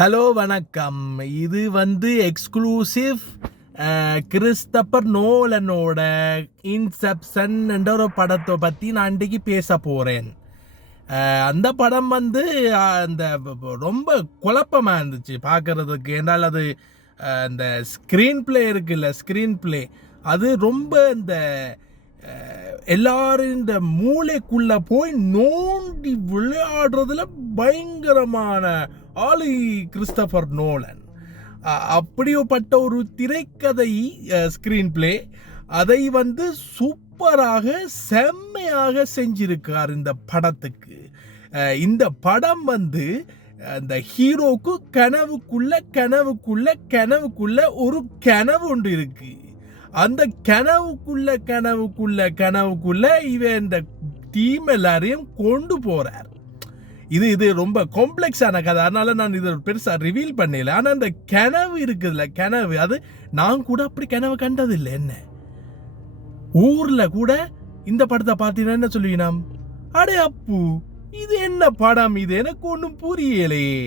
Hello வணக்கம். இது exclusive Christopher நோலனோட Inception என்ற ஒரு படத்தை பற்றி நான் இன்றைக்கு பேச போகிறேன். அந்த படம் அந்த ரொம்ப குழப்பமாக இருந்துச்சு பார்க்குறதுக்கு. என்றால் அது அந்த ஸ்க்ரீன் பிளே இருக்குல்ல, ஸ்க்ரீன் பிளே அது ரொம்ப இந்த எல்லாரும் இந்த மூளைக்குள்ள போய் நோண்டி விளையாடுறதுல பயங்கரமான ஆளு கிறிஸ்டபர் நோலன். அப்படிப்பட்ட ஒரு திரைக்கதை ஸ்கிரீன் பிளே அதை சூப்பராக செம்மையாக செஞ்சிருக்கார் இந்த படத்துக்கு. இந்த படம் அந்த ஹீரோக்கு கனவுக்குள்ள கனவுக்குள்ள கனவுக்குள்ள ஒரு கனவு ஒன்று இருக்கு. அந்த கனவுக்குள்ள கனவுக்குள்ள கனவுக்குள்ள இவன் இந்த டீம் எல்லாரையும் கொண்டு போறார். இது ரொம்ப காம்ப்ளெக்ஸான கதை, அதனால நான் இதை பெருசா ரிவீல் பண்ணல. ஆனா அந்த கனவு இருக்குதுல்ல, கனவு அது நான் கூட அப்படி கனவு கண்டதில்லை. என்ன ஊர்ல கூட இந்த படத்தை பார்த்தீங்கன்னா என்ன சொல்லுவீங்க, அடே அப்பு இது என்ன படம், இது எனக்கு ஒன்றும் புரியலையே,